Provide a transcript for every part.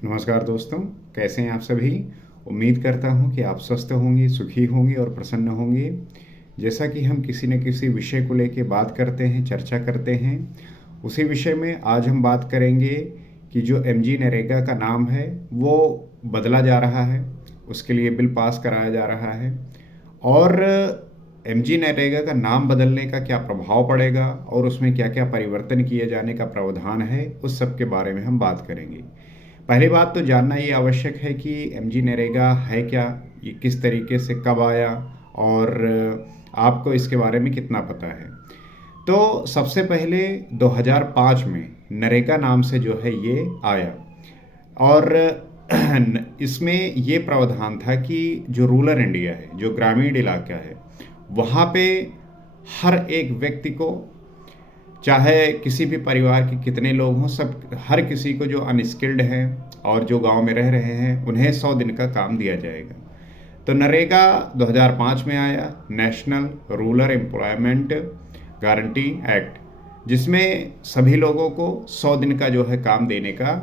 नमस्कार दोस्तों, कैसे हैं आप सभी? उम्मीद करता हूं कि आप स्वस्थ होंगे, सुखी होंगे और प्रसन्न होंगे। जैसा कि हम किसी न किसी विषय को लेके बात करते हैं, चर्चा करते हैं, उसी विषय में आज हम बात करेंगे कि जो एमजी नरेगा का नाम है, वो बदला जा रहा है, उसके लिए बिल पास कराया जा रहा है और एमजी नरेगा का नाम बदलने का क्या प्रभाव पड़ेगा और उसमें क्या-क्या परिवर्तन किए जाने का प्रावधान है, उस सब के बारे में हम बात करेंगे। पहली बात तो जानना ये आवश्यक है कि एमजी नरेगा है क्या? ये किस तरीके से कब आया और आपको इसके बारे में कितना पता है? तो सबसे पहले 2005 में नरेगा नाम से जो है ये आया और इसमें ये प्रावधान था कि जो रूरल इंडिया है, जो ग्रामीण इलाका है, वहाँ पे हर एक व्यक्ति को, चाहे किसी भी परिवार के कितने लोग हों, सब हर किसी को जो अनस्किल्ड हैं और जो गांव में रह रहे हैं, उन्हें 100 दिन का काम दिया जाएगा। तो नरेगा 2005 में आया, national rural employment guarantee act, जिसमें सभी लोगों को 100 दिन का जो है काम देने का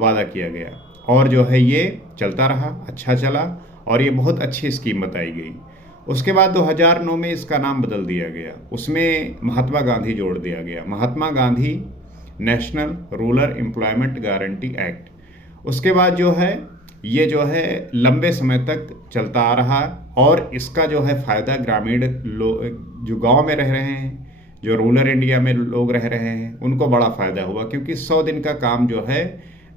वादा किया गया और जो है ये चलता रहा, अच्छा चला और ये बहुत अच्छी स्कीम बताई गई। उसके बाद 2009 में इसका नाम बदल दिया गया, उसमें महात्मा गांधी जोड़ दिया गया, Mahatma Gandhi national rural employment guarantee act. उसके बाद जो है ये जो है लंबे समय तक चलता आ रहा और इसका जो है फ़ायदा ग्रामीण लोग जो गांव में रह रहे हैं, जो रूरल इंडिया में लोग रह रहे हैं, उनको बड़ा फ़ायदा हुआ क्योंकि 100 दिन का काम जो है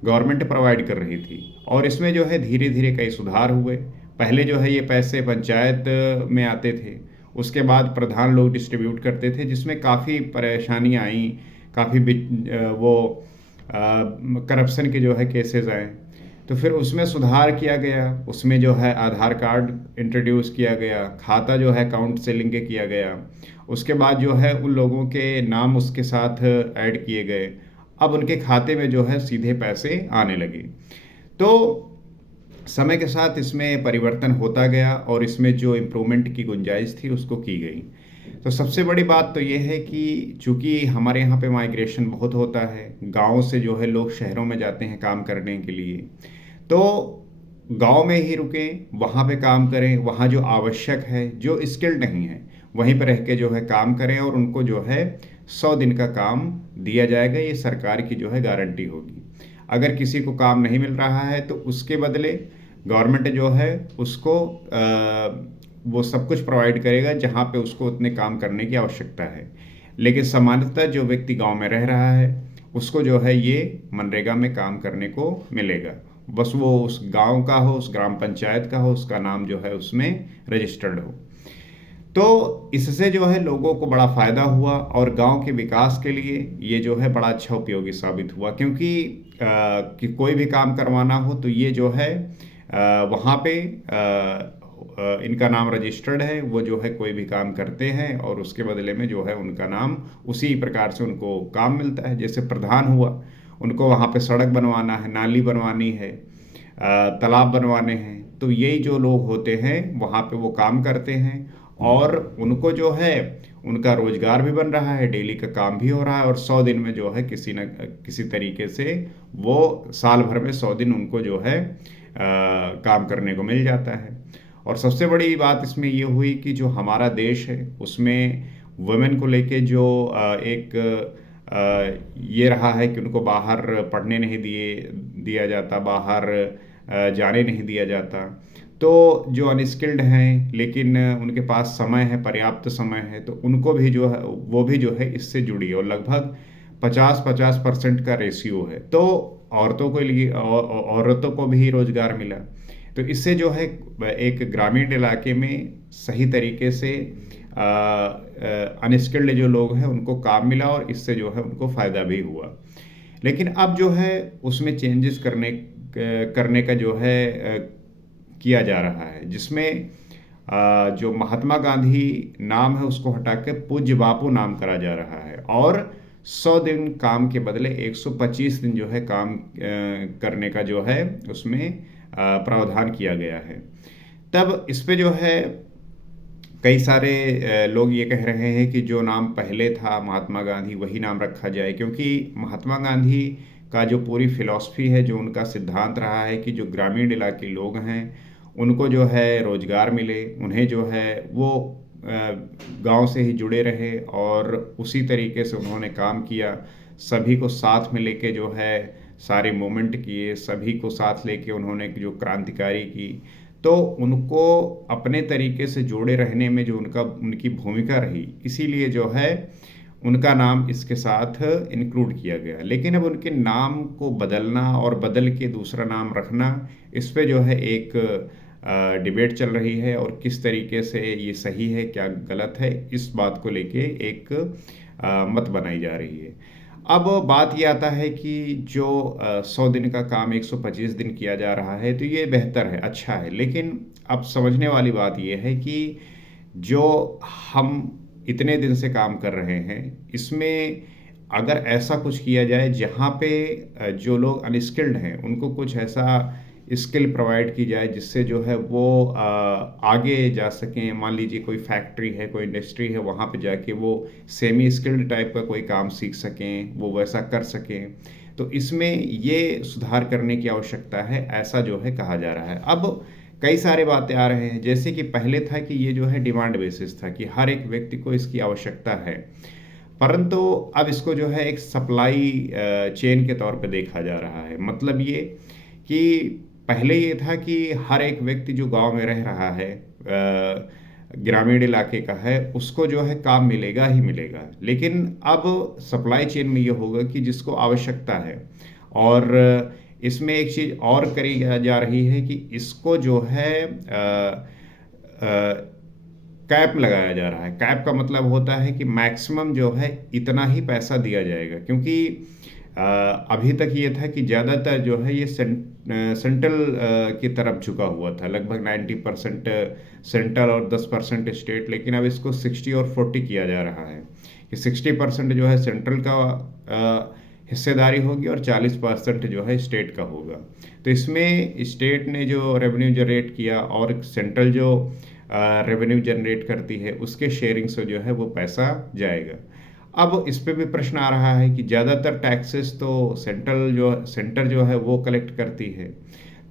गवर्नमेंट प्रोवाइड कर रही थी और इसमें जो है धीरे धीरे कई सुधार हुए। पहले जो है ये पैसे पंचायत में आते थे, उसके बाद प्रधान लोग डिस्ट्रीब्यूट करते थे, जिसमें काफ़ी परेशानियाँ आईं, काफ़ी वो करप्शन के जो है केसेस आए। तो फिर उसमें सुधार किया गया, उसमें जो है आधार कार्ड इंट्रोड्यूस किया गया, खाता जो है अकाउंट से लिंक किया गया, उसके बाद जो है उन लोगों के नाम उसके साथ ऐड किए गए, अब उनके खाते में जो है सीधे पैसे आने लगे। तो समय के साथ इसमें परिवर्तन होता गया और इसमें जो इम्प्रूवमेंट की गुंजाइश थी उसको की गई। तो सबसे बड़ी बात तो ये है कि चूँकि हमारे यहाँ पे माइग्रेशन बहुत होता है, गाँव से जो है लोग शहरों में जाते हैं काम करने के लिए, तो गाँव में ही रुकें, वहाँ पे काम करें, वहाँ जो आवश्यक है, जो स्किल्ड नहीं है, वहीं पे रह के जो है काम करें और उनको जो है 100 दिन का काम दिया जाएगा, ये सरकार की जो है गारंटी होगी। अगर किसी को काम नहीं मिल रहा है तो उसके बदले गवर्नमेंट जो है उसको वो सब कुछ प्रोवाइड करेगा जहाँ पे उसको उतने काम करने की आवश्यकता है। लेकिन सामान्यतः जो व्यक्ति गांव में रह रहा है उसको जो है ये मनरेगा में काम करने को मिलेगा, बस वो उस गांव का हो, उस ग्राम पंचायत का हो, उसका नाम जो है उसमें रजिस्टर्ड हो। तो इससे जो है लोगों को बड़ा फ़ायदा हुआ और गांव के विकास के लिए ये जो है बड़ा अच्छा उपयोगी साबित हुआ क्योंकि कि कोई भी काम करवाना हो तो ये जो है वहाँ पे इनका नाम रजिस्टर्ड है, वो जो है कोई भी काम करते हैं और उसके बदले में जो है उनका नाम उसी प्रकार से उनको काम मिलता है। जैसे प्रधान हुआ, उनको वहाँ पे सड़क बनवाना है, नाली बनवानी है, तालाब बनवाने हैं, तो यही जो लोग होते हैं वहाँ पे वो काम करते हैं और उनको जो है उनका रोजगार भी बन रहा है, डेली का काम भी हो रहा है और 100 दिन में जो है किसी न किसी तरीके से वो साल भर में 100 दिन उनको जो है काम करने को मिल जाता है। और सबसे बड़ी बात इसमें ये हुई कि जो हमारा देश है उसमें वुमेन को लेके जो एक ये रहा है कि उनको बाहर पढ़ने नहीं दिया जाता, बाहर जाने नहीं दिया जाता। तो जो अनस्किल्ड हैं लेकिन उनके पास समय है, पर्याप्त समय है, तो उनको भी जो है वो भी जो है इससे जुड़ी है और लगभग 50-50% का रेशियो है। तो औरतों के लिए औरतों को भी रोजगार मिला। तो इससे जो है एक ग्रामीण इलाके में सही तरीके से अनस्किल्ड जो लोग हैं उनको काम मिला और इससे जो है उनको फ़ायदा भी हुआ। लेकिन अब जो है उसमें चेंजेस करने का जो है किया जा रहा है, जिसमें जो महात्मा गांधी नाम है उसको हटा के पूज्य बापू नाम करा जा रहा है और 100 दिन काम के बदले 125 दिन जो है काम करने का जो है उसमें प्रावधान किया गया है। तब इस पे जो है कई सारे लोग ये कह रहे हैं कि जो नाम पहले था महात्मा गांधी वही नाम रखा जाए, क्योंकि महात्मा गांधी का जो पूरी फ़िलॉसफ़ी है, जो उनका सिद्धांत रहा है कि जो ग्रामीण इलाके लोग हैं, उनको जो है रोज़गार मिले, उन्हें जो है वो गाँव से ही जुड़े रहे और उसी तरीके से उन्होंने काम किया। सभी को साथ में लेके जो है सारे मूवमेंट किए, सभी को साथ लेके उन्होंने जो क्रांतिकारी की, तो उनको अपने तरीके से जोड़े रहने में जो उनकी भूमिका रही, इसीलिए जो है उनका नाम इसके साथ इंक्लूड किया गया। लेकिन अब उनके नाम को बदलना और बदल के दूसरा नाम रखना, इस पे जो है एक डिबेट चल रही है और किस तरीके से ये सही है, क्या गलत है, इस बात को लेके एक मत बनाई जा रही है। अब बात ये आता है कि जो 100 दिन का काम 125 दिन किया जा रहा है, तो ये बेहतर है, अच्छा है। लेकिन अब समझने वाली बात ये है कि जो हम इतने दिन से काम कर रहे हैं, इसमें अगर ऐसा कुछ किया जाए जहाँ पे जो लोग अनस्किल्ड हैं, उनको कुछ ऐसा स्किल प्रोवाइड की जाए जिससे जो है वो आगे जा सकें। मान लीजिए कोई फैक्ट्री है, कोई इंडस्ट्री है, वहाँ पे जाके वो सेमी स्किल्ड टाइप का कोई काम सीख सकें, वो वैसा कर सकें। तो इसमें ये सुधार करने की आवश्यकता है, ऐसा जो है कहा जा रहा है। अब कई सारे बातें आ रहे हैं, जैसे कि पहले था कि ये जो है डिमांड बेसिस था कि हर एक व्यक्ति को इसकी आवश्यकता है। परंतु अब इसको जो है एक सप्लाई चेन के तौर पे देखा जा रहा है। मतलब ये कि पहले ये था कि हर एक व्यक्ति जो गाँव में रह रहा है, ग्रामीण इलाके का है, उसको जो है काम मिलेगा ही मिलेगा। लेकिन अब सप्लाई चेन में ये होगा कि जिसको आवश्यकता है, और इसमें एक चीज़ और करी जा रही है कि इसको जो है कैप लगाया जा रहा है। कैप का मतलब होता है कि मैक्सिमम जो है इतना ही पैसा दिया जाएगा, क्योंकि अभी तक ये था कि ज़्यादातर जो है ये सेंट्रल की तरफ झुका हुआ था, लगभग 90% सेंट्रल और 10% स्टेट। लेकिन अब इसको 60 और 40 किया जा रहा है कि 60% जो है सेंट्रल का हिस्सेदारी होगी और 40% जो है स्टेट का होगा। तो इसमें स्टेट ने जो रेवेन्यू जनरेट किया और सेंट्रल जो रेवेन्यू जनरेट करती है, उसके शेयरिंग से जो है वो पैसा जाएगा। अब इस पे भी प्रश्न आ रहा है कि ज़्यादातर टैक्सेस तो सेंटर जो है वो कलेक्ट करती है,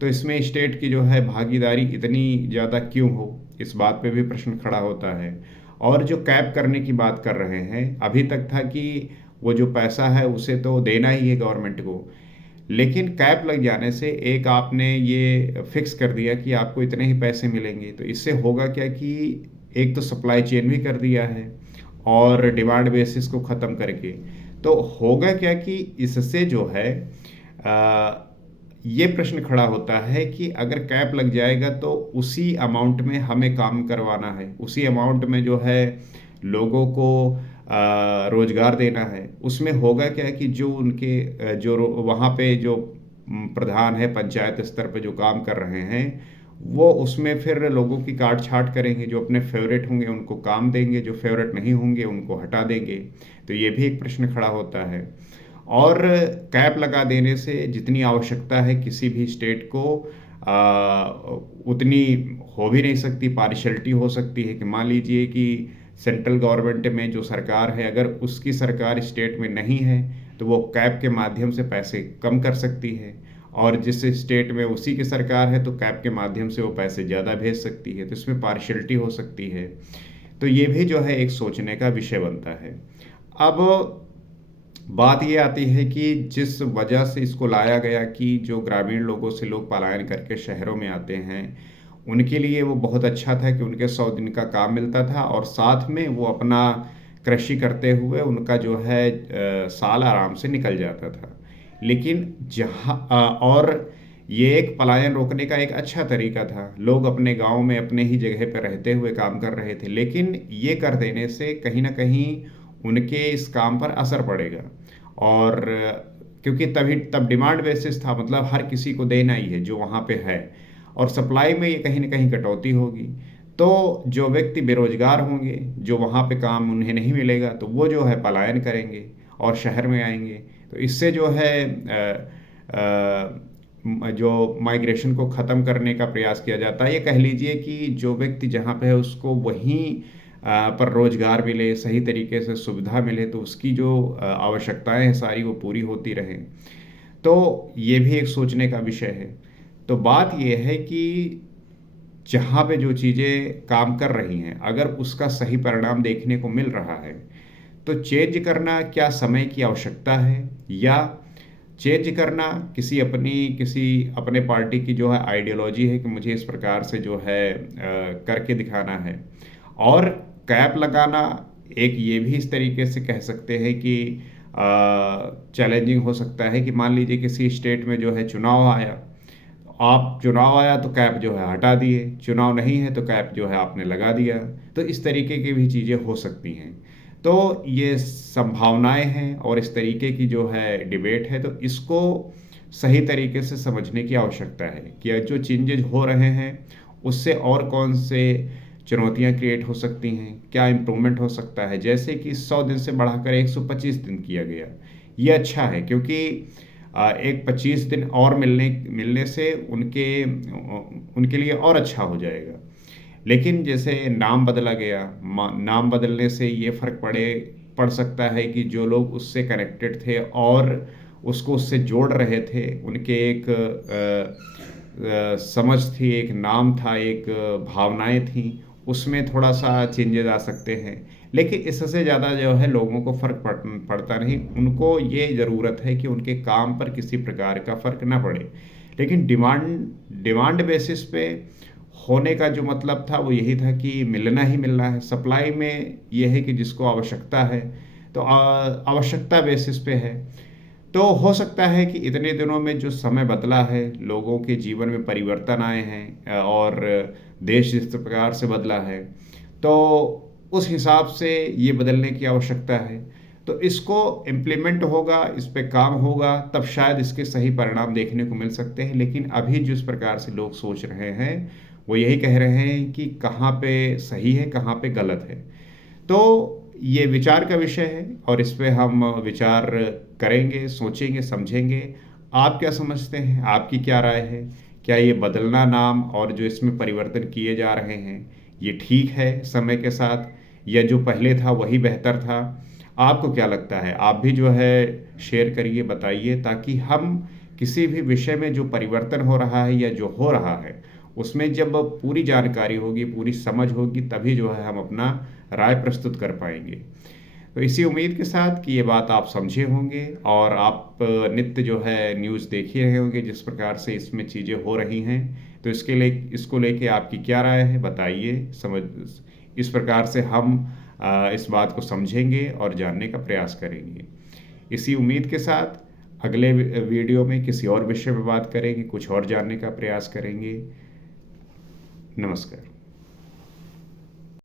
तो इसमें स्टेट की जो है भागीदारी इतनी ज़्यादा क्यों हो, इस बात पे भी प्रश्न खड़ा होता है। और जो कैप करने की बात कर रहे हैं, अभी तक था कि वो जो पैसा है उसे तो देना ही है गवर्नमेंट को, लेकिन कैप लग जाने से एक आपने ये फिक्स कर दिया कि आपको इतने ही पैसे मिलेंगे। तो इससे होगा क्या कि एक तो सप्लाई चेन भी कर दिया है और डिमांड बेसिस को ख़त्म करके, तो होगा क्या कि इससे जो है ये प्रश्न खड़ा होता है कि अगर कैप लग जाएगा तो उसी अमाउंट में हमें काम करवाना है, उसी अमाउंट में जो है लोगों को रोजगार देना है। उसमें होगा क्या कि जो उनके वहाँ पे जो प्रधान है पंचायत स्तर पे जो काम कर रहे हैं, वो उसमें फिर लोगों की काट छाट करेंगे, जो अपने फेवरेट होंगे उनको काम देंगे, जो फेवरेट नहीं होंगे उनको हटा देंगे। तो ये भी एक प्रश्न खड़ा होता है। और कैप लगा देने से जितनी आवश्यकता है किसी भी स्टेट को उतनी हो भी नहीं सकती, पार्शियलिटी हो सकती है कि मान लीजिए कि सेंट्रल गवर्नमेंट में जो सरकार है, अगर उसकी सरकार स्टेट में नहीं है तो वो कैप के माध्यम से पैसे कम कर सकती है, और जिस स्टेट में उसी की सरकार है तो कैप के माध्यम से वो पैसे ज़्यादा भेज सकती है। तो इसमें पार्शियलिटी हो सकती है। तो ये भी जो है एक सोचने का विषय बनता है। अब बात ये आती है कि जिस वजह से इसको लाया गया कि जो ग्रामीण लोगों से लोग पलायन करके शहरों में आते हैं, उनके लिए वो बहुत अच्छा था कि उनके 100 दिन का काम मिलता था और साथ में वो अपना कृषि करते हुए उनका जो है साल आराम से निकल जाता था। लेकिन और ये एक पलायन रोकने का एक अच्छा तरीका था। लोग अपने गांव में अपने ही जगह पर रहते हुए काम कर रहे थे, लेकिन ये कर देने से कहीं ना कहीं उनके इस काम पर असर पड़ेगा। और क्योंकि तब डिमांड बेसिस था, मतलब हर किसी को देना ही है जो वहाँ पे है, और सप्लाई में ये कहीं ना कहीं कटौती होगी। तो जो व्यक्ति बेरोजगार होंगे, जो वहाँ पे काम उन्हें नहीं मिलेगा, तो वो जो है पलायन करेंगे और शहर में आएंगे। तो इससे जो है जो माइग्रेशन को ख़त्म करने का प्रयास किया जाता है। ये कह लीजिए कि जो व्यक्ति जहाँ पे है उसको वहीं पर रोजगार मिले, सही तरीके से सुविधा मिले, तो उसकी जो आवश्यकताएं हैं सारी वो पूरी होती रहें। तो ये भी एक सोचने का विषय है। तो बात ये है कि जहाँ पे जो चीज़ें काम कर रही हैं, अगर उसका सही परिणाम देखने को मिल रहा है, तो चेंज करना क्या समय की आवश्यकता है, या चेंज करना किसी अपने पार्टी की जो है आइडियोलॉजी है कि मुझे इस प्रकार से जो है करके दिखाना है। और कैप लगाना एक ये भी इस तरीके से कह सकते हैं कि चैलेंजिंग हो सकता है कि मान लीजिए किसी स्टेट में जो है चुनाव आया तो कैप जो है हटा दिए, चुनाव नहीं है तो कैप जो है आपने लगा दिया। तो इस तरीके की भी चीज़ें हो सकती हैं। तो ये संभावनाएं हैं और इस तरीके की जो है डिबेट है, तो इसको सही तरीके से समझने की आवश्यकता है कि जो चेंजेज हो रहे हैं उससे और कौन से चुनौतियां क्रिएट हो सकती हैं, क्या इम्प्रूवमेंट हो सकता है। जैसे कि 100 दिन से बढ़ाकर 125 दिन किया गया, ये अच्छा है, क्योंकि एक 25 दिन और मिलने से उनके लिए और अच्छा हो जाएगा। लेकिन जैसे नाम बदला गया, नाम बदलने से ये फ़र्क पड़ सकता है कि जो लोग उससे कनेक्टेड थे और उसको उससे जोड़ रहे थे, उनके एक समझ थी, एक नाम था, एक भावनाएँ थीं, उसमें थोड़ा-सा चेंजेज़ आ सकते हैं। लेकिन इससे ज़्यादा जो है लोगों को फ़र्क पड़ता नहीं। उनको ये ज़रूरत है कि उनके काम पर किसी प्रकार का फ़र्क ना पड़े। लेकिन डिमांड डिमांड बेसिस पे होने का जो मतलब था वो यही था कि मिलना ही मिलना है। सप्लाई में ये है कि जिसको आवश्यकता है, तो आवश्यकता बेसिस पे है। तो हो सकता है कि इतने दिनों में जो समय बदला है, लोगों के जीवन में परिवर्तन आए हैं, और देश जिस प्रकार से बदला है, तो उस हिसाब से ये बदलने की आवश्यकता है। तो इसको इम्प्लीमेंट होगा, इस पे काम होगा, तब शायद इसके सही परिणाम देखने को मिल सकते हैं। लेकिन अभी जिस प्रकार से लोग सोच रहे हैं, वो यही कह रहे हैं कि कहाँ पे सही है, कहाँ पे गलत है। तो ये विचार का विषय है और इस पे हम विचार करेंगे, सोचेंगे, समझेंगे। आप क्या समझते हैं? आपकी क्या राय है? क्या ये बदलना नाम और जो इसमें परिवर्तन किए जा रहे हैं, ये ठीक है समय के साथ, या जो पहले था वही बेहतर था? आपको क्या लगता है? आप भी जो है शेयर करिए, बताइए, ताकि हम किसी भी विषय में जो परिवर्तन हो रहा है या जो हो रहा है, उसमें जब पूरी जानकारी होगी, पूरी समझ होगी, तभी जो है हम अपना राय प्रस्तुत कर पाएँगे। तो इसी उम्मीद के साथ कि ये बात आप समझे होंगे और आप नित्य जो है न्यूज़ देख ही रहे होंगे जिस प्रकार से इसमें चीज़ें हो रही हैं। तो इसको लेके आपकी क्या राय है, बताइए। इस प्रकार से हम इस बात को समझेंगे और जानने का प्रयास करेंगे। इसी उम्मीद के साथ अगले वीडियो में किसी और विषय पे बात करेंगे, कुछ और जानने का प्रयास करेंगे। नमस्कार।